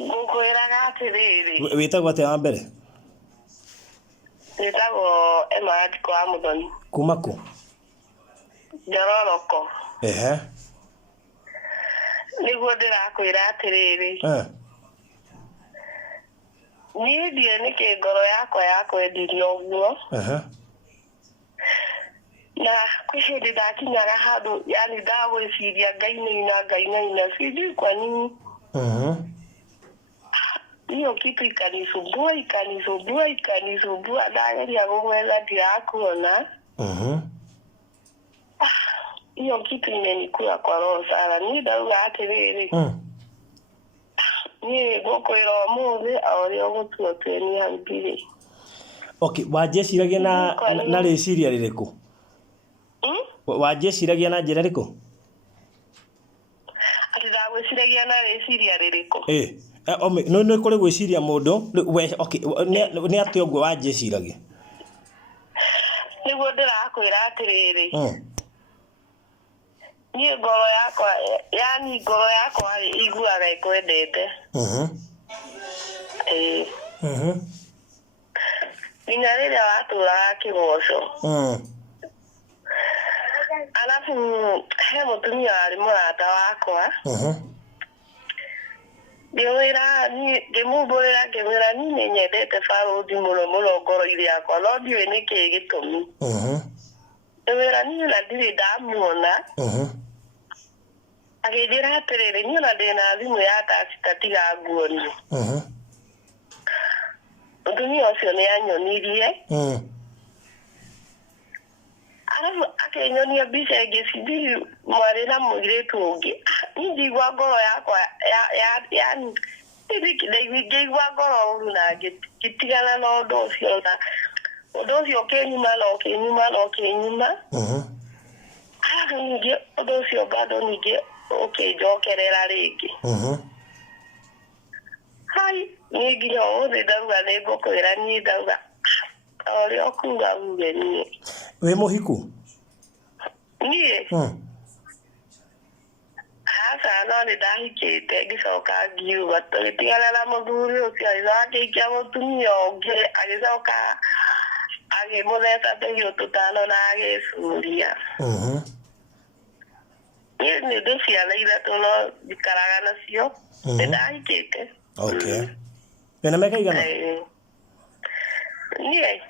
Ngukwĩraga atĩrĩrĩ. Wĩtagwo atĩa wa mbere? Wĩtagwo Emma wa Muthoni. Kuma kũ? Njororoko. Ehe. Nĩguo ndĩrakwĩra atĩrĩrĩ. Niĩ ndiũĩ nĩkĩ ngoro yakwa yakwendirie ũguo. Na kwĩ hĩndĩ ndakinyaga handũ yani ndagwĩciria ngainaina sijui kwa nini. Hiyo kitu ikanisumbua ndageria kugwetha ndirakuona. Hiyo kitu imenikula kwa roho sana. Niĩ ndauga atĩrĩrĩ. Niĩ ngũkwĩra ũmũthĩ o ũrĩa ũgũtua tuonie hau mbirĩ. Okay, wanjĩciragia na rĩciria rĩrĩkũ? Wanjĩciragia na njĩra ĩrĩkũ? Atĩ ndagwĩciragia na rĩciria rĩrĩkũ? Nĩ kũrĩ gwĩciria mũndũ, okay, nĩ atĩ ũguo wanjĩciragia. Nĩguo ndĩrakwĩra atĩrĩrĩ. Niĩ ngoro yakwa iguaga ĩkwendete. Nginya rĩrĩa watũraga Kĩgoco. Alafu he mũtumia warĩ mũrata wakwa. Ngĩmũmbũrĩra ngĩmwĩra niĩ nĩnyendete barũthi mũno ngoro-inĩ yakwa no ndiũĩ nĩkĩ gĩtũmi. Ngĩmwĩra niĩ ona ndirĩ ndamuona. Akĩnjĩra atĩrĩrĩ niĩ ona ndĩna thimũ ya taci tiga nguonie. Mũtumia ũcio nĩanyonirie. Alafu akĩnyonia mbica ĩngĩ sijui mwarĩ na mũirĩtu ũngĩ. Niĩ ngĩigua ngoro yakwa yani ngĩigua ngoro ũru na ngĩtigana na ũndũ ũcio na ũndũ ũcio ũkĩnyuma. Alafu ningĩ ũndũ ũcio bado ningĩ ũkĩnjokerera rĩngĩ. Niĩ nginya ũmũthĩ ndauga nĩngũkwĩra niĩ ndauga o ũrĩa ũkuga uge niĩ. Wĩ mũhiku? Niĩ? Aca no nĩndahikĩte ngĩcoka ngiuma tũgĩtigana na mũthuri ũcio agĩcoka akĩhikia mũtumia ũngĩ agĩcoka agĩmũtheca tũhiũ tũtano na agĩcuria. Niĩ nĩ ciana ithatũ no njikaraga nacio. Nĩndahikĩte. Okay. Wĩna mĩaka igana? Niĩ?